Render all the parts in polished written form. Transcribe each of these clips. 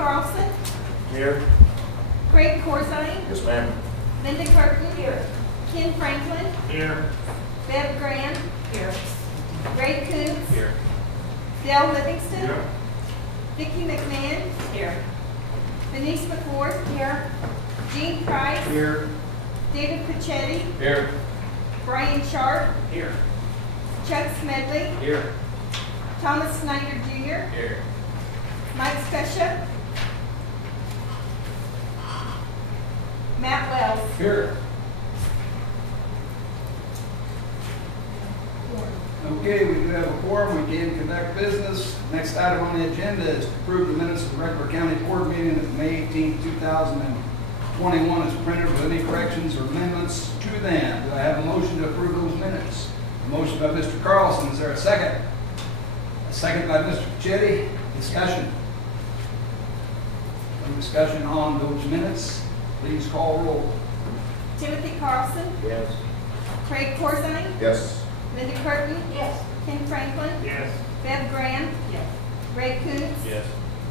Carlson, Here. Craig Corzine, Yes, ma'am. Linda Curtin, here. Ken Franklin, Here. Bev Graham, here. Ray Coontz, Here. Dale Livingston, Here. Vicki McMahon, here. Denise McCord, here. Gene Price, Here. David Pachetti, Here. Brian Sharp, Here. Chuck Smedley, Here. Thomas Snyder Jr., Here. Mike Skusha, Matt Wells. Here. Okay, we do have a quorum. We can conduct business. Next item on the agenda is to approve the minutes of the regular county board meeting of May 18, 2021 as printed with any corrections or amendments to them. Do I have a motion to approve those minutes? A motion by Mr. Carlson. Is there a second? A second by Mr. Pachetti. Discussion. No discussion on those minutes. Please call roll. Timothy Carlson, Yes. Craig Corzine, Yes. Linda Curtin, Yes. Ken Franklin, Yes. Bev Graham, Yes. Ray Coontz, Yes.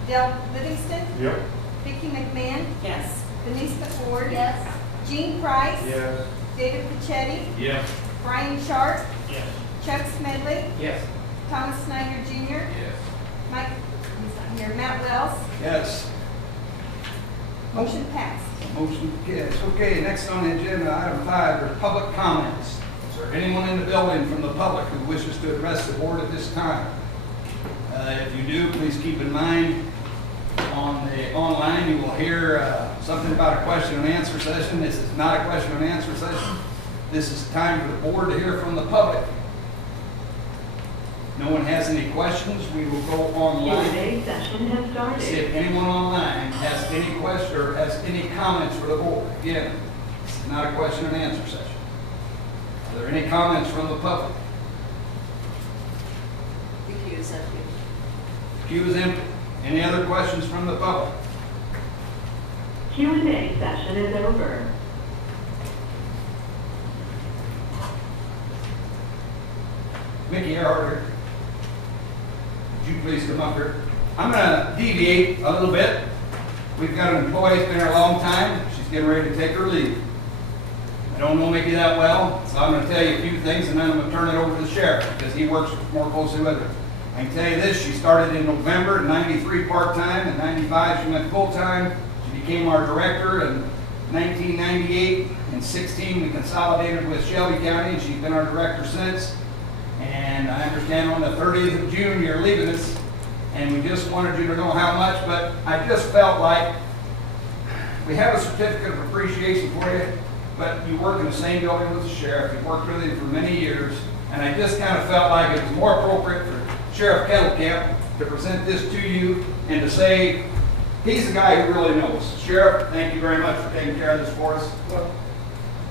Dale Livingston, Yep. Vicki McMahon, Yes. Denise McCord, Yes. Gene Price, Yes. David Pachetti, Yes. Brian Sharp, Yes. Chuck Smedley, Yes. Thomas Snyder Jr., Yes. Mike, he's not here, Matt Wells. Yes. Motion passed. Motion carries. Okay, next on the agenda, item 5, are public comments. Is there anyone in the building from the public who wishes to address the board at this time? If you do, please keep in mind on the online you will hear something about a question and answer session. This is not a question and answer session. This is time for the board to hear from the public. No one has any questions, we will go online. Q&A session has See started. if anyone online has any question or has any comments for the board. Again, this is not a question and answer session. Are there any comments from the public? The queue is empty. Queue is empty. Any other questions from the public? Q&A session is over. Mickey Earhart here. Would you please come up here? I'm going to deviate a little bit. We've got an employee who's been here a long time. She's getting ready to take her leave. I don't know Mickey that well, so I'm going to tell you a few things and then I'm going to turn it over to the sheriff because he works more closely with her. I can tell you this, she started in November in '93 part-time, in '95 she went full-time. She became our director in 1998. In '16 we consolidated with Shelby County and she's been our director since. And I understand on the 30th of June you're leaving us and we just wanted you to know how much, but I just felt like we have a certificate of appreciation for you, but you work in the same building with the sheriff, you've worked with him for many years, and I just kind of felt like it was more appropriate for Sheriff Kettlecamp to present this to you and to say, he's the guy who really knows. Sheriff, thank you very much for taking care of this for us. Well,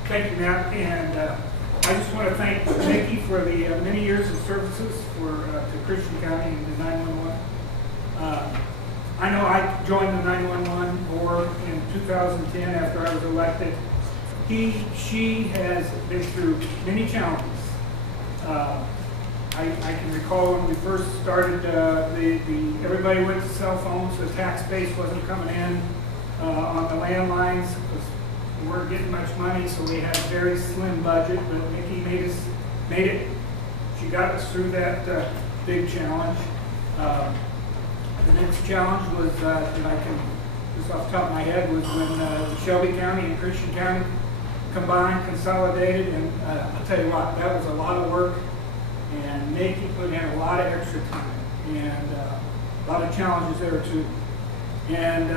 thank you, Matt, and I just want to thank Nikki for the many years of services to Christian County and the 911. I know I joined the 911 board in 2010 after I was elected. She has been through many challenges. I can recall when we first started, everybody went to cell phones, the tax base wasn't coming in on the landlines because we weren't getting much money, so we had a very slim budget, but Nikki made it. She got us through that big challenge. The next challenge was, and I can, just off the top of my head, was when Shelby County and Christian County combined, consolidated, and I'll tell you what, that was a lot of work. And Nikki put in a lot of extra time and a lot of challenges there too. And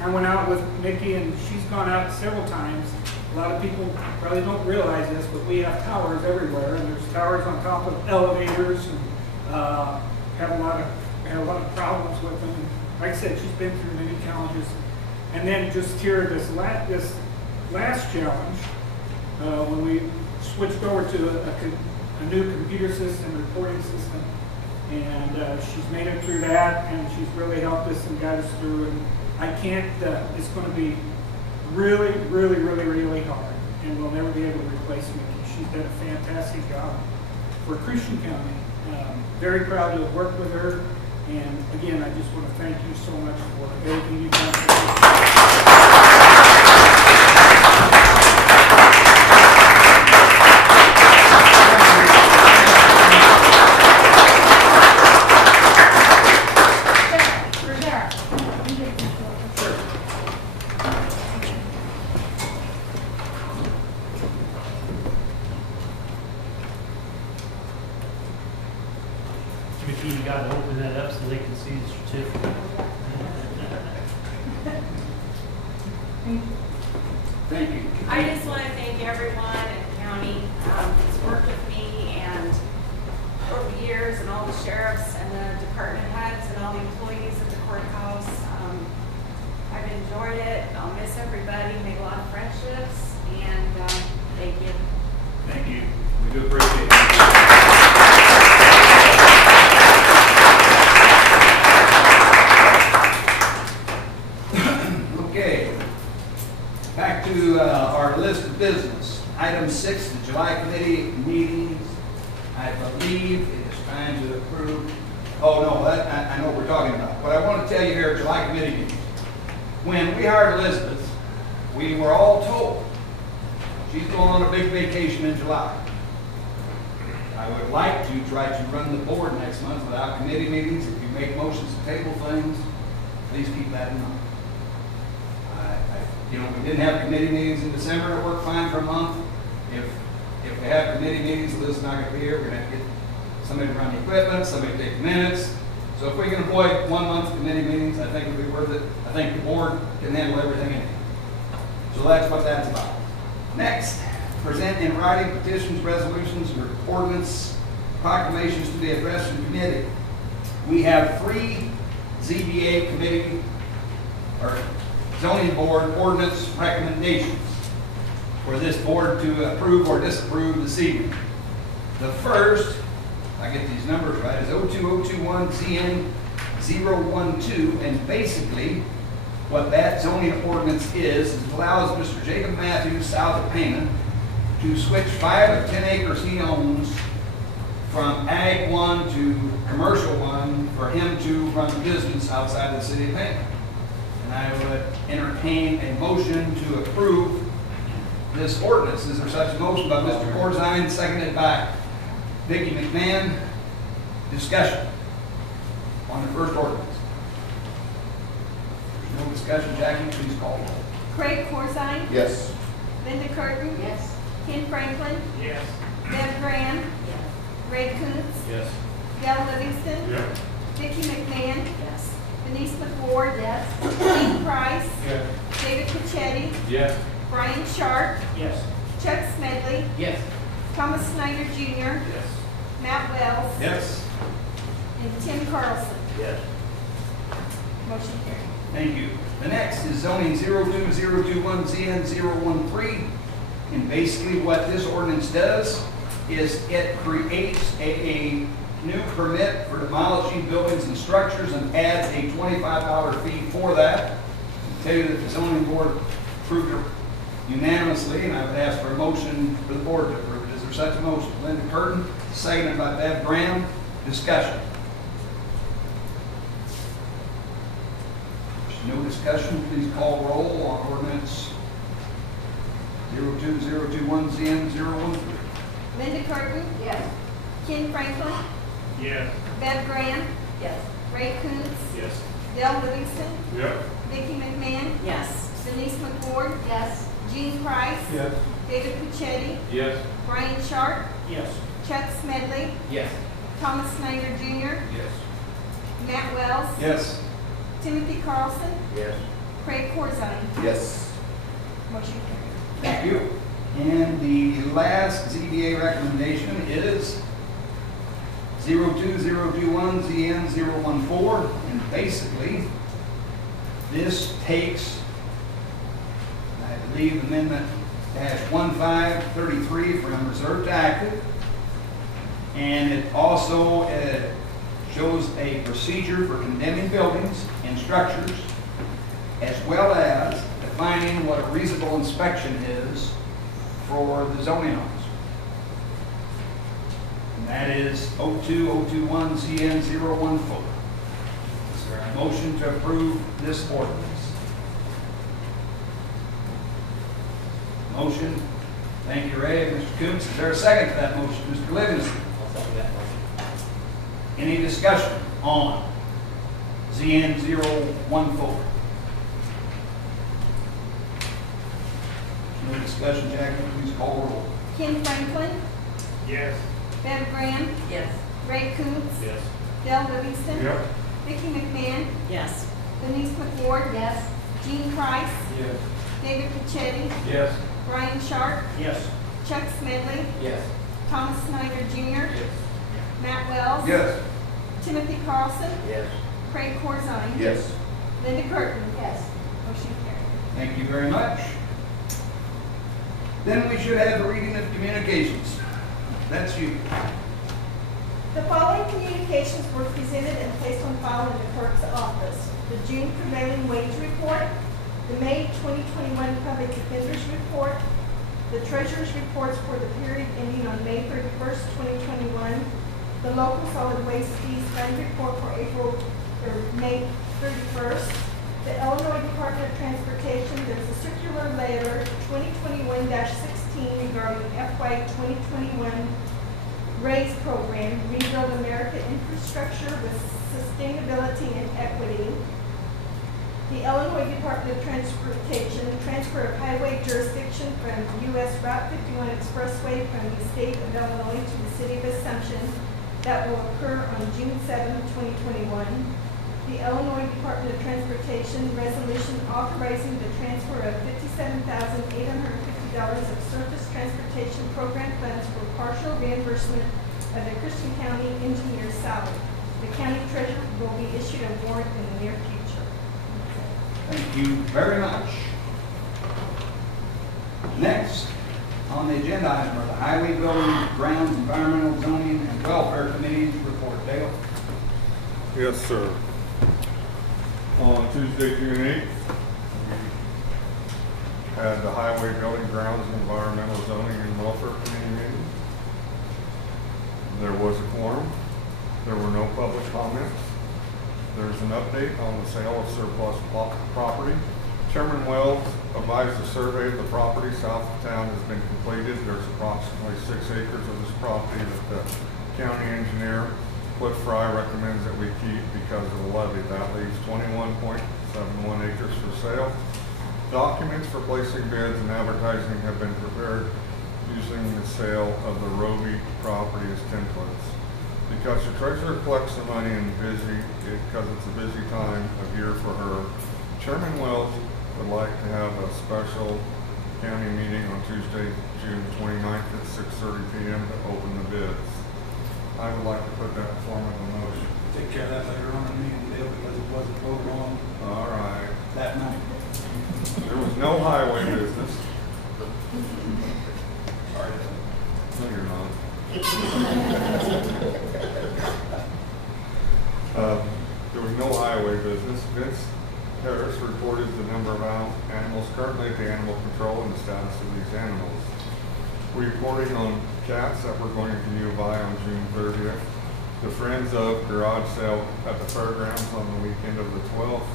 I went out with Nikki and she's gone out several times. A lot of people probably don't realize this, but we have towers everywhere and there's towers on top of elevators and have a lot of problems with them. Like I said, she's been through many challenges. And then just here this last challenge, when we switched over to a new computer system, reporting system, and she's made it through that, and she's really helped us and got us through. And I can't. It's going to be really, really, really, really hard, and we'll never be able to replace Nikki. She's done a fantastic job for Christian County. Very proud to have worked with her. And again, I just want to thank you so much for everything you've done for this. For Darrell. Mickey, you gotta open that up so they can see the certificate. Thank you. I just want to thank everyone in the county that's worked with me and over the years, and all the sheriffs and the department heads and all the employees at the courthouse. I've enjoyed it. I'll miss everybody, made a lot of friendships, and thank you. Thank you. We do appreciate it. Okay. Back to our list of business. Item 6, the July committee meetings. I believe it is time to approve. Oh, no, I know what we're talking about. But I want to tell you here, July committee meetings. When we hired Elizabeth, we were all told she's going on a big vacation in July. I would like to try to run the board next month without committee meetings. If you make motions to table things, please keep that in mind. You know, we didn't have committee meetings in December. It worked fine for a month. If we have committee meetings, Liz's not going to be here. We're going to have to get somebody to run the equipment, somebody to take minutes. So if we can avoid 1 month committee meetings, I think it'll be worth it. I think the board can handle everything in it. So that's what that's about. Next, present in writing petitions, resolutions, or ordinance proclamations to be addressed in committee. We have 3 ZBA committee or zoning board ordinance recommendations for this board to approve or disapprove this evening. The first, I get these numbers right, is 02021 ZN012, and basically what that zoning ordinance is allows Mr. Jacob Matthews south of Payman to switch 5 of 10 acres he owns from Ag 1 to Commercial 1 for him to run a business outside the city of Payman. And I would entertain a motion to approve this ordinance. Is there such a motion by Mr. Corzine, seconded by Vicki McMahon? Discussion on the first ordinance. There's no discussion. Jackie, please call roll. Craig Corzine. Yes. Linda Curtin. Yes. Ken Franklin. Yes. Deb Graham. Yes. Ray Coontz. Yes. Dell Livingston. Yes. Vicki McMahon. Yes. Denise McWard. Yes. Dean Price. Yes. David Pichetti. Yes. Brian Sharp. Yes. Chuck Smedley. Yes. Thomas Snyder Jr. Yes. Matt Wells. Yes. And Tim Carlson. Yes. Motion carried. Thank you. The next is zoning 02021 ZN013. And basically what this ordinance does is it creates a new permit for demolishing buildings and structures and adds a $25 fee for that. I tell you that the zoning board approved it unanimously, and I would ask for a motion for the board to approve it. Is there such a motion? Linda Curtin, seconded by Bev Graham. Discussion. There's no discussion. Please call roll on ordinance 02021 ZN013. Linda Curtin. Yes. Ken Franklin. Yes. Bev Graham. Yes. Ray Coontz. Yes. Dell Livingston. Yep. Vicki McMahon. Yes. Denise McWard. Yes. Gene Price. Yes. David Pichetti. Yes. Brian Sharp. Yes. Chuck Smedley. Yes. Thomas Snyder Jr. Yes. Matt Wells. Yes. Timothy Carlson. Yes. Craig Corzine. Yes. Motion carried. Thank you. And the last ZBA recommendation is 02021 ZN014. And basically, this takes, I believe, amendment -1533 from reserved to active. And it also shows a procedure for condemning buildings and structures, as well as defining what a reasonable inspection is for the zoning officer. And that is 02021 ZN014. there a motion to approve this ordinance? Motion. Thank you, Ray. Mr. Coombs, is there a second to that motion? Mr. Livingston? I'll second that motion. Any discussion on ZN 014? No discussion, Jackie, please call roll. Ken Franklin, Yes. Bev Graham, Yes. Ray Coontz, Yes. Dale Livingston, Yep. Vicki McMahon, Yes. Denise McWard, Yes. Gene Price, Yes. David Pichetti, Yes. Brian Sharp, Yes. Chuck Smedley, Yes. Thomas Snyder Jr., Yes. Matt Wells, Yes. Timothy Carlson, Yes. Craig Corzine, Yes. Linda Curtin. Yes. Motion carried. Thank you very much. Then we should have the reading of communications. That's you. The following communications were presented and placed on file in the clerk's office. The June prevailing wage report, the May 2021 public defender's report, the treasurer's reports for the period ending on May 31st, 2021, the local solid waste fees fund report for May 31st, the Illinois Department of Transportation, there's a circular letter 2021-16 regarding FY 2021 RAISE program, Rebuild America Infrastructure with Sustainability and Equity. The Illinois Department of Transportation, transfer of highway jurisdiction from US Route 51 Expressway from the state of Illinois to the city of Assumption that will occur on June 7, 2021. The Illinois Department of Transportation resolution authorizing the transfer of $57,850 of surface transportation program funds for partial reimbursement of the Christian County engineer's salary. The county treasurer will be issued a warrant in the near future. Thank you very much. Next on the agenda item are the Highway Building, Grounds, Environmental Zoning, and Welfare Committee's report. Dale? Yes, sir. On Tuesday, June 8th, we had the Highway Building, Grounds, Environmental Zoning, and Welfare Committee meeting. There was a quorum. There were no public comments. There's an update on the sale of surplus property. Chairman Wells advised a survey of the property south of town has been completed. There's approximately 6 acres of this property that the county engineer, Cliff Fry, recommends that we keep because of the levy. That leaves 21.71 acres for sale. Documents for placing bids and advertising have been prepared using the sale of the Roby property as templates. Because the treasurer collects the money and because it's a busy time of year for her, Chairman Wells would like to have a special county meeting on Tuesday, June 29th at 6:30 p.m. to open the bids. I would like to put that in form of a motion. Take care of that later on in the meeting, Dale, because it wasn't voted on All right. that night. There was no highway business. Sorry. No, you're not. There was no highway business. Vince Harris reported the number of animals currently at the animal control and the status of these animals. Reporting on cats that were going to U of I on June 30th. The Friends of garage sale at the fairgrounds on the weekend of the 12th.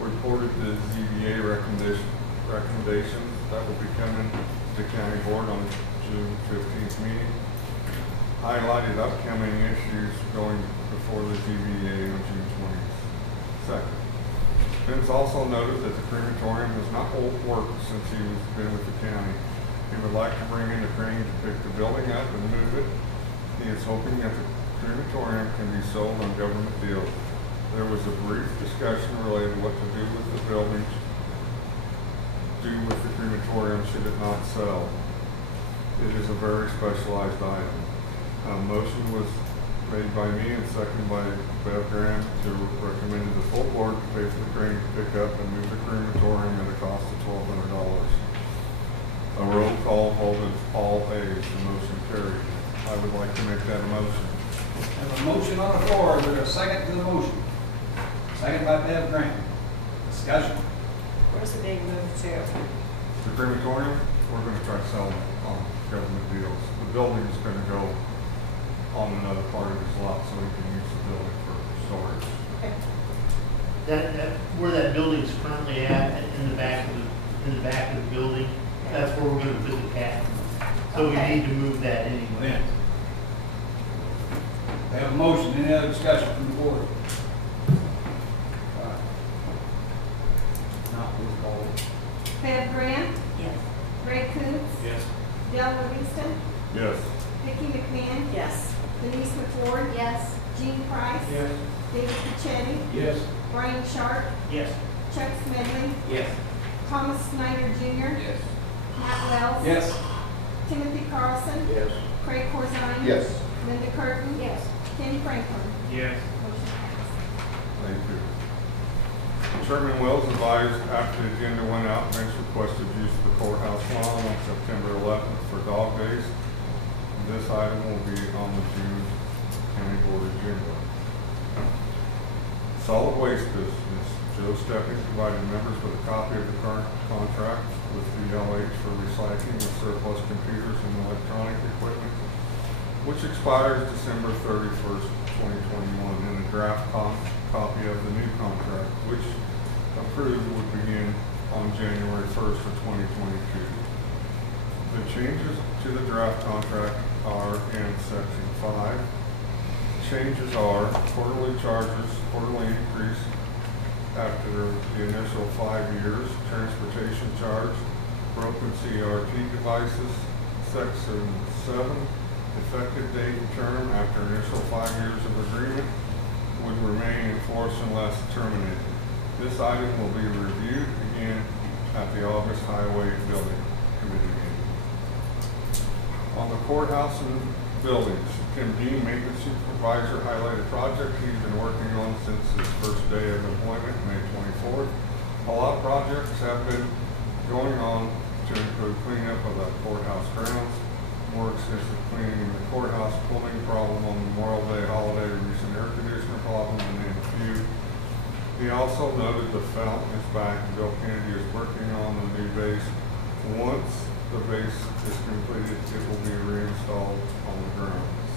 Reported the ZBA recommendations that will be coming to county board on June 15th meeting. Highlighted upcoming issues going before the ZBA on June 22nd. Vince also noted that the crematorium has not worked since he has been with the county. He would like to bring in a crane to pick the building up and move it. He is hoping that the crematorium can be sold on government deals. There was a brief discussion related to what to do with the building, do with the crematorium should it not sell. It is a very specialized item. A motion was made by me and seconded by Bev Graham to recommend to the full board to pay for the crane to pick up and move the crematorium at a cost of $1,200. A roll call vote of all ayes, the motion carried. I would like to make that a motion. I have a motion on the floor. Is there a second to the motion? Second by Bev Graham. Discussion. Where's the big move to? The crematorium, we're going to try to sell it on government deals. The building is going to go on another part of his lot so he can use the building for storage. Okay. where that building's currently at, in the back of the building, that's where we're gonna put the cat. So we Okay. need to move that anyway. We have a motion, any other discussion from the board? Not, please call it. Bev Grant, Yes. Ray Coontz, Yes. Dale Livingston, Yes. Vicki McMahon, Yes. Denise McWard, Yes. Gene Price, David Pichetti, Yes. Brian Sharp, Yes. Chuck Smedley, Yes. Thomas Snyder Jr., Yes. Matt Wells, Yes. Timothy Carlson, Yes. Craig Corzine, Yes. Linda Curtin, Yes. Kenny Franklin. Yes. Motion passed. Thank you. Chairman Wells advised after the agenda went out, banks requested use of the courthouse lawn on September 11th for Dog Days. This item will be on the June County Board agenda. Solid waste business. Joe Stepping provided members with a copy of the current contract with VLH for recycling of surplus computers and electronic equipment, which expires December 31st, 2021, and a draft copy of the new contract, which approved would begin on January 1st of 2022. The changes to the draft contract are in section 5. Changes are quarterly charges, quarterly increase after the initial 5 years, transportation charge, broken CRT devices, section 7, effective date and term after initial 5 years of agreement would remain in force unless terminated. This item will be reviewed again at the August Highway Building Committee meeting. On the courthouse and buildings, Tim Dean, maintenance supervisor, highlighted a project he's been working on since his first day of employment, May 24th. A lot of projects have been going on to include cleanup of the courthouse grounds, more extensive cleaning in the courthouse, plumbing problem on Memorial Day holiday, recent air conditioner problem, and then a few. He also noted the fountain is back and Bill Kennedy is working on the new base. Once the base is completed, it will be reinstalled on the grounds.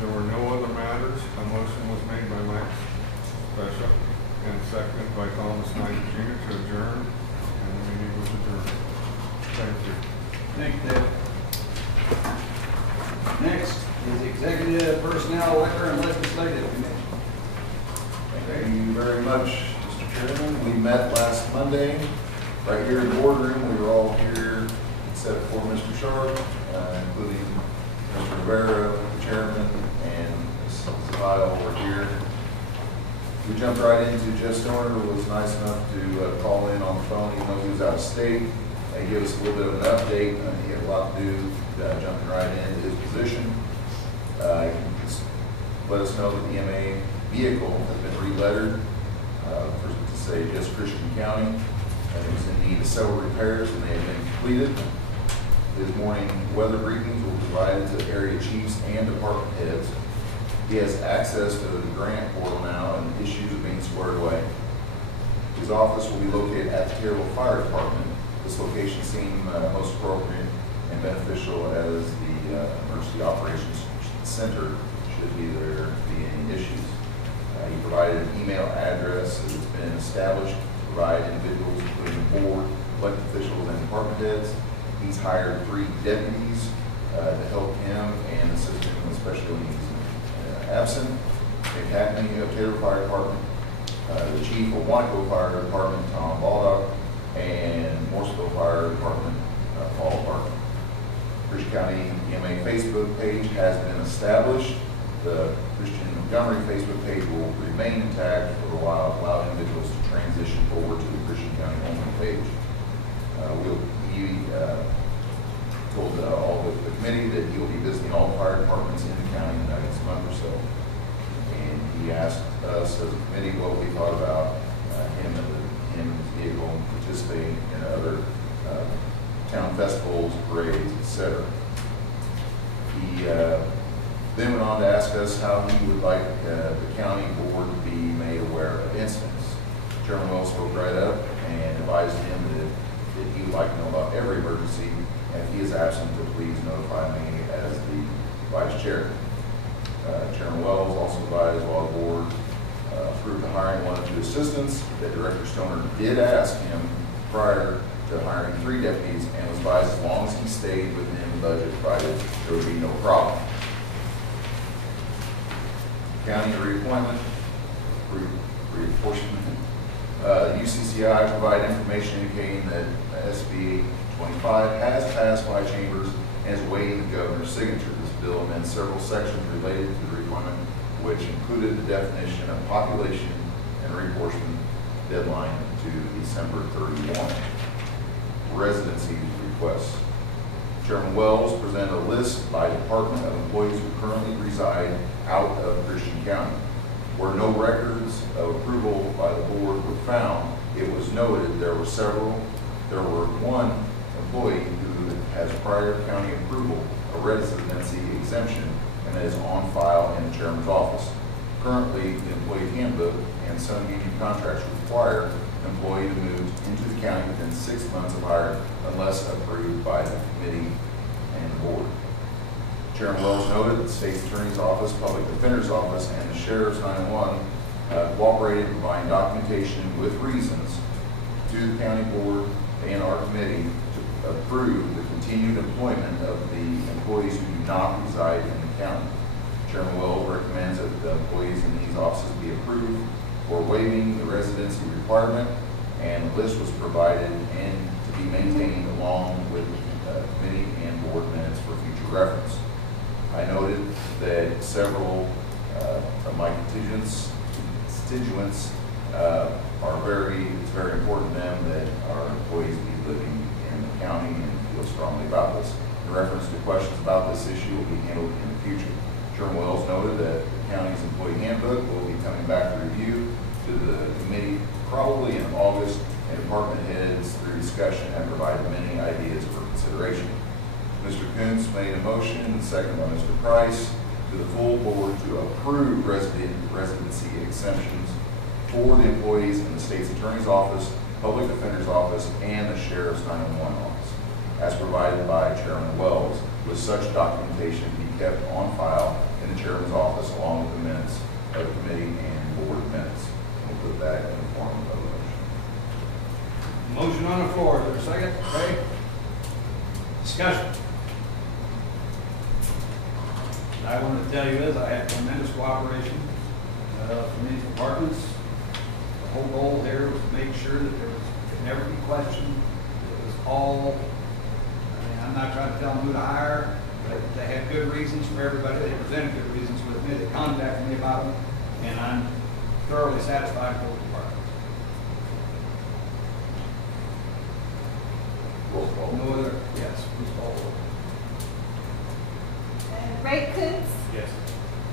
There were no other matters. A motion was made by Mike Special and seconded by Thomas Knight Jr. to adjourn, and the meeting was adjourned. Thank you. Thank you, Dave. Next is Executive Personnel, Liquor, and Legislative Committee. Thank you very much, Mr. Chairman. We met last Monday, right here in the boardroom. We were all here except for Mr. Sharp, including Mr. Rivera, the chairman, and Ms. Zavile were here. We jumped right into Jeff Stoner, who was nice enough to call in on the phone, even though he was out of state. He gave us a little bit of an update. He had a lot to do, jumping right into his position. He just let us know that the MA vehicle has been re-lettered to say just Christian County, and it was in need of several repairs, and they have been completed. His morning weather briefings will be provided to area chiefs and department heads. He has access to the grant portal now, and issues are being squared away. His office will be located at the Taylorville Fire Department. This location seemed most appropriate and beneficial as the Emergency Operations Center should be there be any issues. He provided an email address that has been established to provide individuals, including the board, elected officials, and department heads. He's hired 3 deputies to help him and assist him, especially when he's absent. Nick Hackney of Taylor Fire Department, the chief of Wanaco Fire Department, Tom Baldock, and Morrisville Fire Department, Paul Parker. Christian County EMA Facebook page has been established. The Christian Montgomery Facebook page will remain intact for a while, allow individuals to transition over to the Christian County only page. He told all the committee that he will be visiting all the fire departments in the county in the next month or so. And he asked us as a committee what we thought about him and his vehicle participating in other town festivals, parades, etc. He then went on to ask us how he would like the county board to be made aware of incidents. Chairman Wells spoke right up and advised him that he would like to know about every emergency, and if he is absent, to please notify me as the vice chair. Chairman Wells also advised while the board approved the hiring one or two assistants, that Director Stoner did ask him prior to hiring 3 deputies and was advised as long as he stayed within the budget provided, there would be no problem. County reappointment, reapportionment. UCCI provide information indicating that SB 25 has passed by chambers and is awaiting the governor's signature. This bill amends several sections related to the reappointment, which included the definition of population and reapportionment deadline to December 31. Residency requests. Chairman Wells presented a list by department of employees who currently reside out of Christian County. Where no records of approval by the board were found, it was noted there were one employee who has prior county approval, a residency exemption, and that is on file in the chairman's office. Currently, the employee handbook and some union contracts require an employee to move into the county within 6 months of hire unless approved by the committee and the board. Chairman Wells noted that the State's Attorney's Office, Public Defender's Office, and the Sheriff's 911 cooperated in providing documentation with reasons to the county board and our committee to approve the continued employment of the employees who do not reside in the county. Chairman Wells recommends that the employees in these offices be approved for waiving the residency requirement, and the list was provided and to be maintained along with committee and board minutes for future reference. I noted that several of my constituents it's very important to them that our employees be living in the county and feel strongly about this. In reference to questions about this issue will be handled in the future. Chairman Wells noted that the county's employee handbook will be coming back for review to the committee probably in August, and department heads through discussion have provided many ideas for consideration. Mr. Kuntz made a motion, seconded by Mr. Price, to the full board to approve residency exemptions for the employees in the State's Attorney's Office, Public Defender's Office, and the Sheriff's 911 Office, as provided by Chairman Wells, with such documentation be kept on file in the Chairman's office along with the minutes of the committee and board minutes. We'll put that in the form of a motion. Motion on the floor, is there a second? Okay. Discussion. I want to tell you is I had tremendous cooperation from these departments. The whole goal here was to make sure that there could never be questioned. It was all, I'm not trying to tell them who to hire, but they had good reasons for everybody. They presented good reasons with me. They contacted me about them, and I'm thoroughly satisfied with the departments. Roll call. No other, yes, please call roll. Ray Coons, Yes.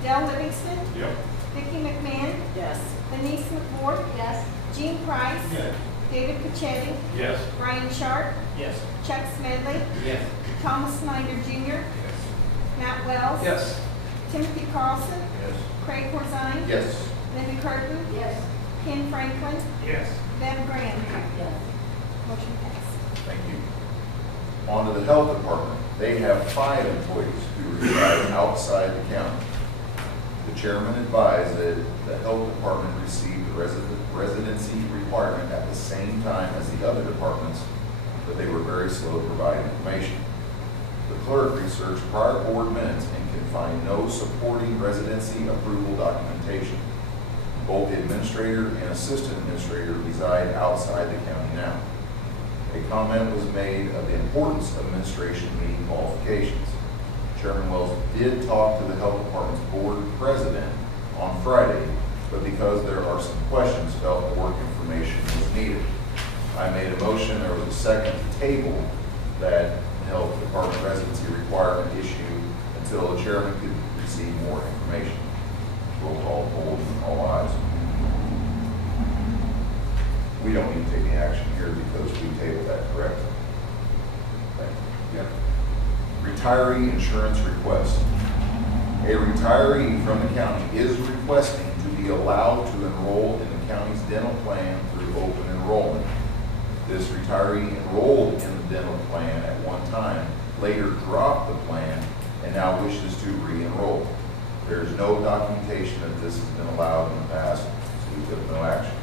Dale Livingston, Yep. Vicki McMahon, Yes. Denise McWard, Yes. Gene Price, Yes. David Pachetti, Yes. Brian Sharp, Yes. Chuck Smedley, Yes. Thomas Snyder Jr., Matt Wells, Yes. Timothy Carlson, Yes. Craig Corzine, Yes. Linda Curtin, Yes. Ken Franklin, Yes. Bev Graham. Yes. Motion passed. Thank you. On to the health department. They have 5 employees who reside outside the county. The chairman advised that the health department received the residency requirement at the same time as the other departments, but they were very slow to provide information. The clerk researched prior board minutes and can find no supporting residency approval documentation. Both the administrator and assistant administrator reside outside the county now. A comment was made of the importance of administration meeting qualifications. Chairman Wells did talk to the health department's board president on Friday, but because there are some questions, felt more information was needed. I made a motion, there was a second to table that health department residency requirement issue until the chairman could receive more information. Roll call, vote, all ayes. We don't need to take any action here because we tabled that, correct? Thank you. Yep. Retiree insurance request. A retiree from the county is requesting to be allowed to enroll in the county's dental plan through open enrollment. This retiree enrolled in the dental plan at one time, later dropped the plan, and now wishes to re-enroll. There is no documentation that this has been allowed in the past, We took no action.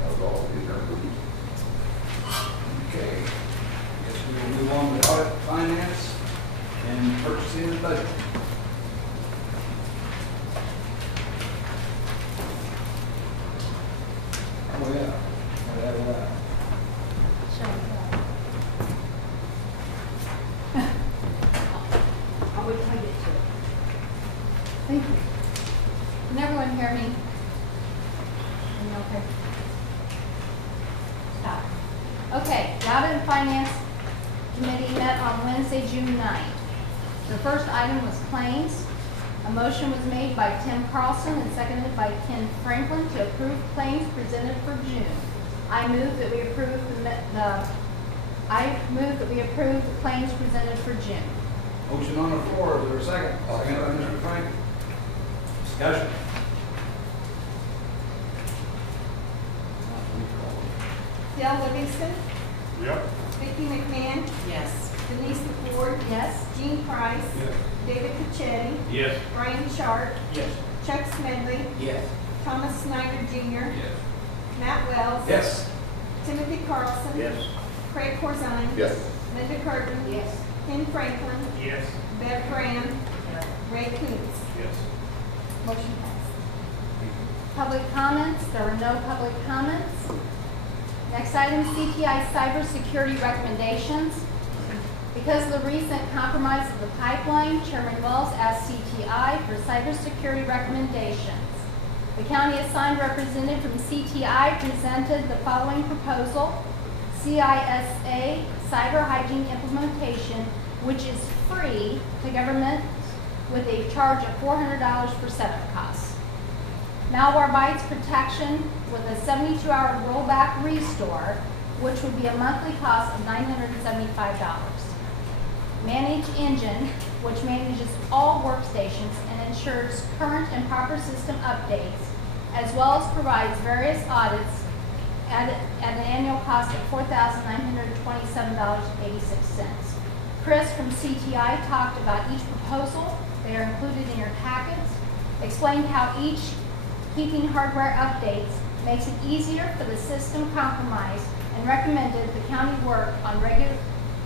That was all the attorney. Okay. Guess we will move on to audit, finance, and purchasing and budget. Oh, yeah. I'll wait till I get to it. Thank you. Can everyone hear me? Okay. Stop. Okay, the Audit and Finance Committee met on Wednesday, June 9th. The first item was claims. A motion was made by Tim Carlson and seconded by Ken Franklin to approve claims presented for June. I move that we approve the claims presented for June. Motion on the floor, is there a second? Second by Mr. Franklin. Discussion. Dale Livingston, Yep. Vicki McMahon, Yes. Denise LaFord, Yes? Gene Price, Yes. David Pichetti, Yes. Brian Sharp, Yes. Chuck Smedley, Yes. Thomas Snyder Jr., Yes. Matt Wells, Yes. Timothy Carlson, Yes. Craig Corzine, Yes. Linda Curtin, Yes. Ken Franklin, Yes. Bev Graham, Ray Coontz. Yes. Motion passed. Public comments, there were no public comments. Next item, CTI cybersecurity recommendations. Because of the recent compromise of the pipeline, Chairman Wells asked CTI for cybersecurity recommendations. The county assigned representative from CTI presented the following proposal: CISA cyber hygiene implementation, which is free to government with a charge of $400 for setup costs. Malwarebytes protection with a 72-hour rollback restore, which would be a monthly cost of $975. Manage Engine, which manages all workstations and ensures current and proper system updates, as well as provides various audits at an annual cost of $4,927.86. Chris from CTI talked about each proposal. They are included in your packets. Explained how each keeping hardware updates makes it easier for the system compromise, and recommended the county work on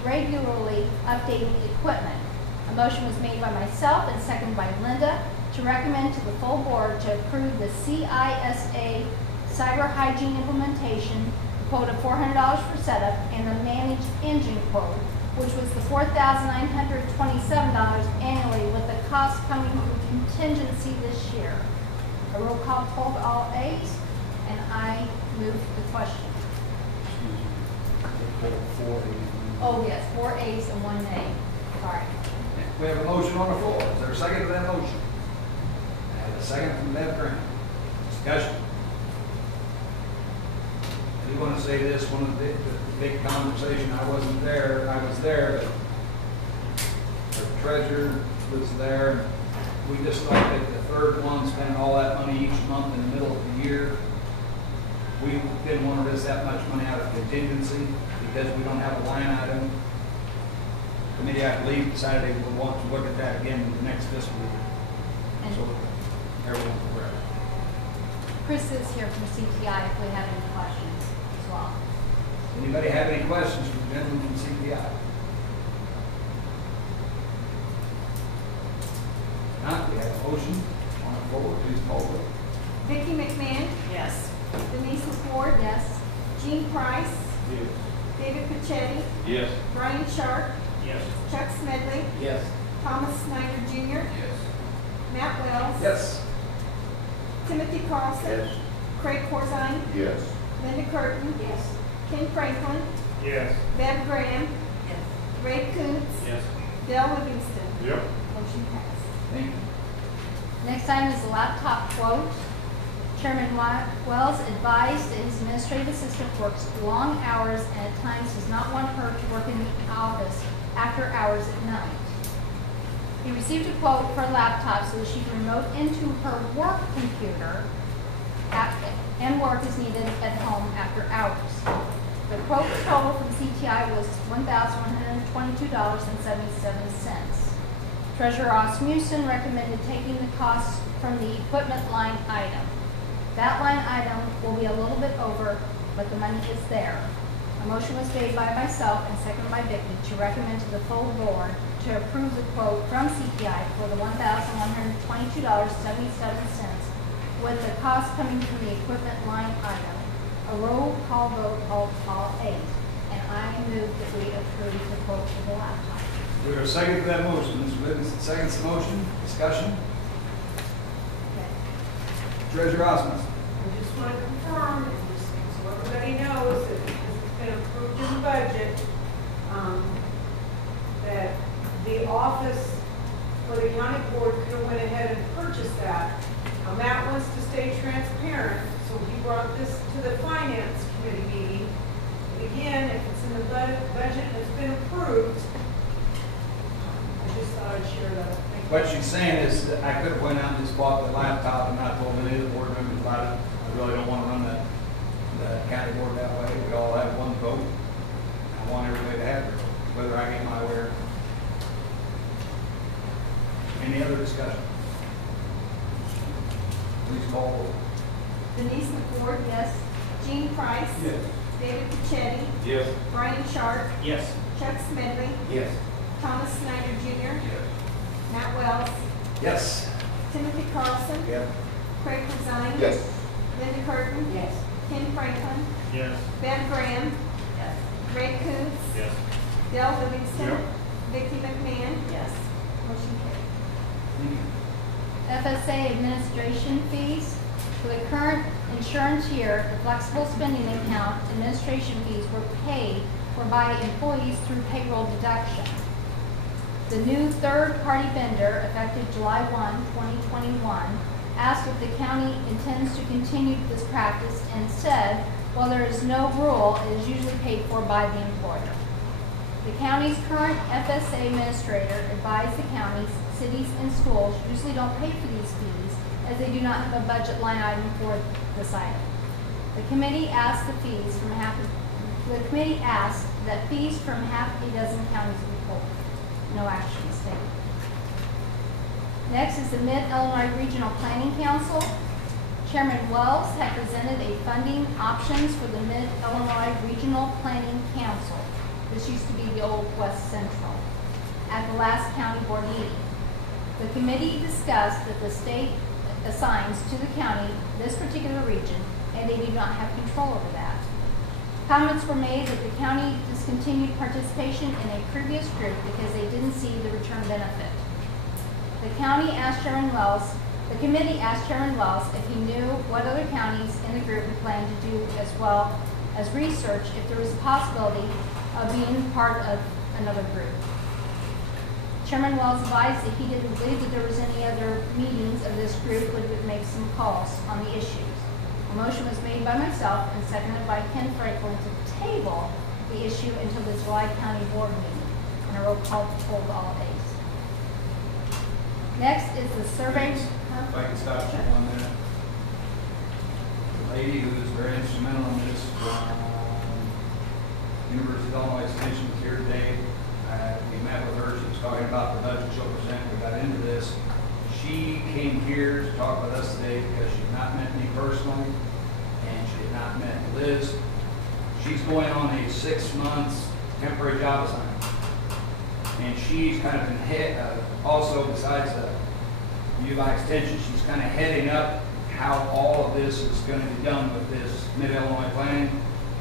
regularly updating the equipment. A motion was made by myself and seconded by Linda to recommend to the full board to approve the CISA cyber hygiene implementation, the quote of $400 for setup, and the managed engine quote, which was the $4,927 annually, with the cost coming from contingency this year. A roll call poll to all ayes, and I move the question. Oh, yes, 4 ayes and 1 nay. Sorry. We have a motion on the floor. Is there a second to that motion? I have a second from Bev Graham. Discussion. I do want to say this, one of the big conversation, I wasn't there, I was there, but our treasurer was there. We just like that the third one spending all that money each month in the middle of the year. We didn't want to risk that much money out of contingency because we don't have a line item. Committee, I believe, decided they would want to look at that again in the next fiscal year. And So everyone's aware. Chris is here from CTI if we have any questions as well. Anybody have any questions for the gentleman from CPI? Not, we have a motion on the floor, please call the roll. Vicki McMahon, Yes. Denise LaFord, Yes? Gene Price, Yes. David Pichetti, Yes. Brian Sharp, Yes. Chuck Smedley, Yes. Thomas Snyder Jr., Yes. Matt Wells, Yes. Timothy Carlson, Craig Corzine, Yes. Linda Curtin, Yes. Ken Franklin, Yes. Bev Graham, Yes. Ray Coontz, Yes. Dale Livingston. Yep. Motion passed. Thank you. Next item is the laptop quote. Chairman Wells advised that his administrative assistant works long hours and at times does not want her to work in the office after hours at night. He received a quote for a laptop so that she can remote into her work computer and work as needed at home after hours. The quote total from CTI was $1,122.77. Treasurer Osmussen recommended taking the costs from the equipment line item. That line item will be a little bit over, but the money is there. A motion was made by myself and seconded by Vicki to recommend to the full board to approve the quote from CPI for the $1,122.77, with the cost coming from the equipment line item. A roll call vote of all 8. And I move that we approve the quote for the laptop. We have a second to that motion. Mr. Livingston seconds the motion. Discussion? Okay. Treasurer Osmus. I just want to confirm, just so everybody knows that because it's been approved in the budget, that the office for the county board could have went ahead and purchased that. Matt wants to stay transparent, so he brought this to the finance committee meeting. And again, if it's in the budget and it's been approved, I just thought I'd share that. Thank you. What she's saying is that I could have went out and just bought the laptop and not told any of the board members about it. I really don't want to run the county board that way. We all have one vote. I want everybody to have it, whether I get my way or not. Any other discussion? Please call roll. Denise McCord, yes. Jean Price. Yes. David Pichetti. Yes. Brian Sharp. Yes. Chuck Smedley. Yes. Thomas Snyder Jr. Matt Wells. Yes. Timothy Carlson. Yep. Craig Design. Yes. Linda Curtin. Yes. Ken Franklin. Yes. Ben Graham. Yes. Ray Coontz. Yes. Dell Livingston. Yep. Vicki McMahon. Yes. Motion carried. FSA administration fees. For the current insurance year, the flexible spending account administration fees were paid for by employees through payroll deduction. The new third-party vendor, effective July 1, 2021, asked if the county intends to continue this practice and said, while there is no rule, it is usually paid for by the employer. The county's current FSA administrator advised the counties, cities, and schools usually don't pay for these fees as they do not have a budget line item for this item. The committee asked that fees from half a dozen counties be pulled. No action is taken. Next is the Mid-Illinois Regional Planning Council. Chairman Wells had presented a funding options for the Mid-Illinois Regional Planning Council. This used to be the old West Central, at the last county board meeting. The committee discussed that the state assigns to the county this particular region, and they do not have control over that. Comments were made that the county discontinued participation in a previous group because they didn't see the return benefit. The committee asked Chairman Wells if he knew what other counties in the group had planned to do, as well as research if there was a possibility of being part of another group. Chairman Wells advised that he didn't believe that there was any other meetings of this group, but would make some calls on the issues. A motion was made by myself and seconded by Ken Franklin to table the issue until the July County Board meeting, and a roll call to hold all days. Next is the survey. If I can stop you for 1 minute. The lady who was very instrumental in this, University of Illinois Extension was here today. We met with her. She was talking about the budget she'll present. We got into this. She came here to talk with us today because she had not met me personally, and she had not met Liz. She's going on a 6 months temporary job assignment, and she's kind of been also besides the U of I extension, she's kind of heading up how all of this is going to be done with this Mid-Illinois planning.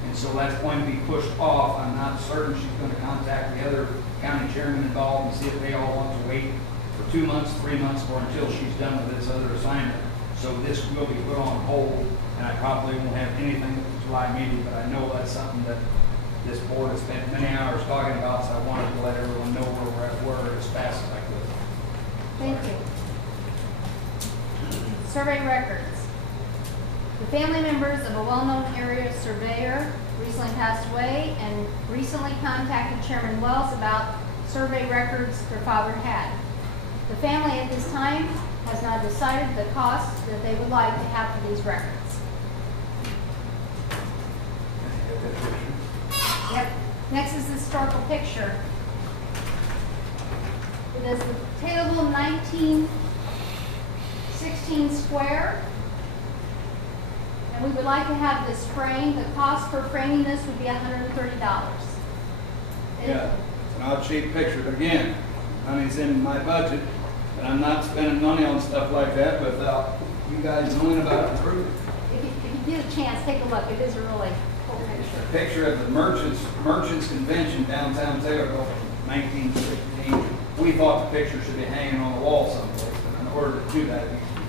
And so that's going to be pushed off. I'm not certain she's going to contact the other county chairman involved and see if they all want to wait for 2 months, 3 months, or until she's done with this other assignment. So this will be put on hold, and I probably won't have anything at the July meeting, but I know that's something that this board has spent many hours talking about, so I wanted to let everyone know where we're at as fast as I could. Thank you. Survey records. The family members of a well-known area surveyor recently passed away and recently contacted Chairman Wells about survey records their father had. The family at this time has not decided the cost that they would like to have for these records. Yep. Next is the historical picture. It is the table 1916 square. we would like to have this framed. The cost for framing this would be $130. Yeah, it's an odd shaped picture, but again, money's in my budget, and I'm not spending money on stuff like that without you guys knowing about it and proving it. If you get a chance, take a look. It is a really cool A picture. picture of the Merchants Convention downtown Taylorville, 1916. We thought the picture should be hanging on the wall someplace, and in order to do that, it needs to be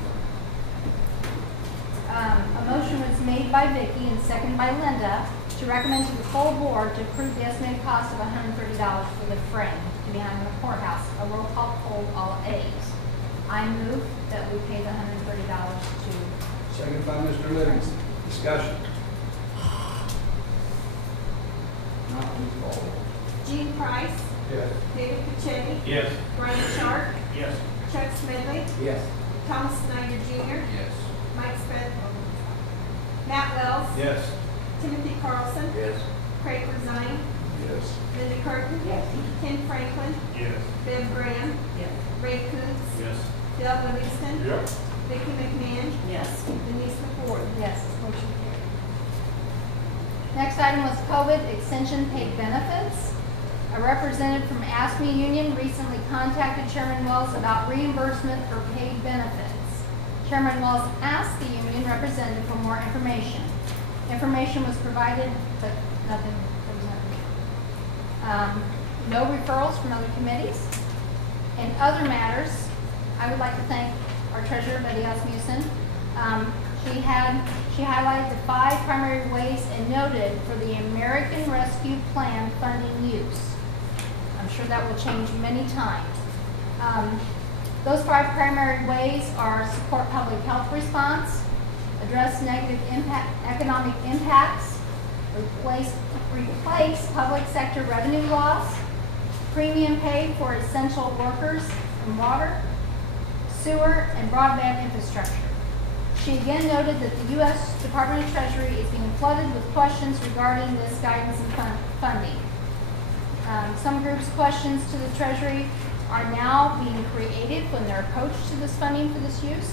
framed. A motion was made by Vicki and seconded by Linda to recommend to the full board to approve the estimated cost of $130 for the frame to be hung in the courthouse. A roll call poll, all ayes. I move that we pay the $130 to. Second by Mr. Livingston. Discussion. Not please call roll. Gene Price, Yes. David Pachetti, Yes. Brian Sharp, Yes. Chuck Smedley, Yes. Thomas Snyder Jr., Yes. Mike Sped, Matt Wells, Yes. Timothy Carlson, Yes. Craig Rosine, Yes. Linda Curtin, Ken Franklin, Yes. Bev Graham, Yes. Ray Coontz, Yes. Dale Livingston, Yep. Vicky McMahon, Yes. Denise McFord. Yes, motion carried. Next item was COVID extension paid benefits. A representative from ASME Union recently contacted Chairman Wells about reimbursement for paid benefits. Chairman Wells asked the union representative for more information. Information was provided, but nothing, there was nothing. No referrals from other committees. In other matters, I would like to thank our treasurer, Betty Asmussen. She highlighted the 5 primary ways and noted for the American Rescue Plan funding use. I'm sure that will change many times. Those 5 primary ways are support public health response, address negative economic impacts, replace public sector revenue loss, premium pay for essential workers and water, sewer, and broadband infrastructure. She again noted that the U.S. Department of Treasury is being flooded with questions regarding this guidance and funding. Some groups' questions to the Treasury are now being created when they're approached to this funding for this use.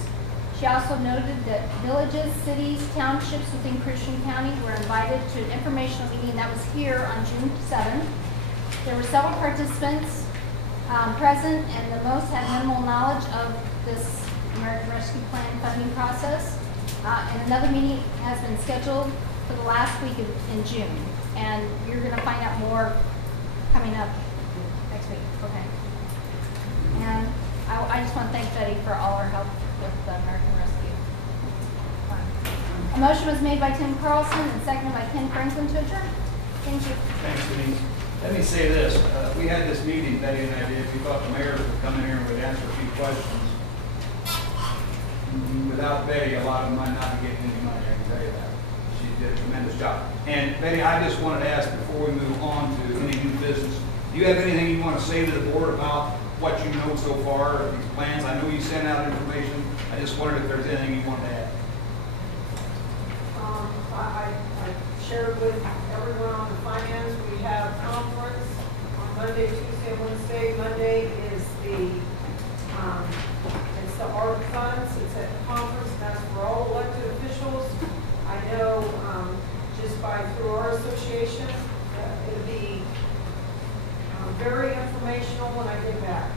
She also noted that villages, cities, townships within Christian County were invited to an informational meeting that was here on June 7th. There were several participants present, and the most had minimal knowledge of this American Rescue Plan funding process. And another meeting has been scheduled for the last week in June. And you're going to find out more coming up next week. Okay. And I just want to thank Betty for all her help with the American Rescue Fund. A motion was made by Tim Carlson and seconded by Ken Franklin to adjourn. Thank you. Thanks, Denise. Let me say this. We had this meeting, Betty and I did. We thought the mayor would come in here and would answer a few questions. Without Betty, a lot of them might not be getting any money, I can tell you that. She did a tremendous job. And Betty, I just wanted to ask before we move on to any new business, do you have anything you want to say to the board about what you know so far of these plans? I know you sent out information. I just wondered if there's anything you wanted to add. I shared with everyone on the finance, we have conference on Monday, Tuesday, and Wednesday. Monday is it's the ARP funds, it's at the conference, and that's for all elected officials. I know, just through our association, it'll be very informational when I get back.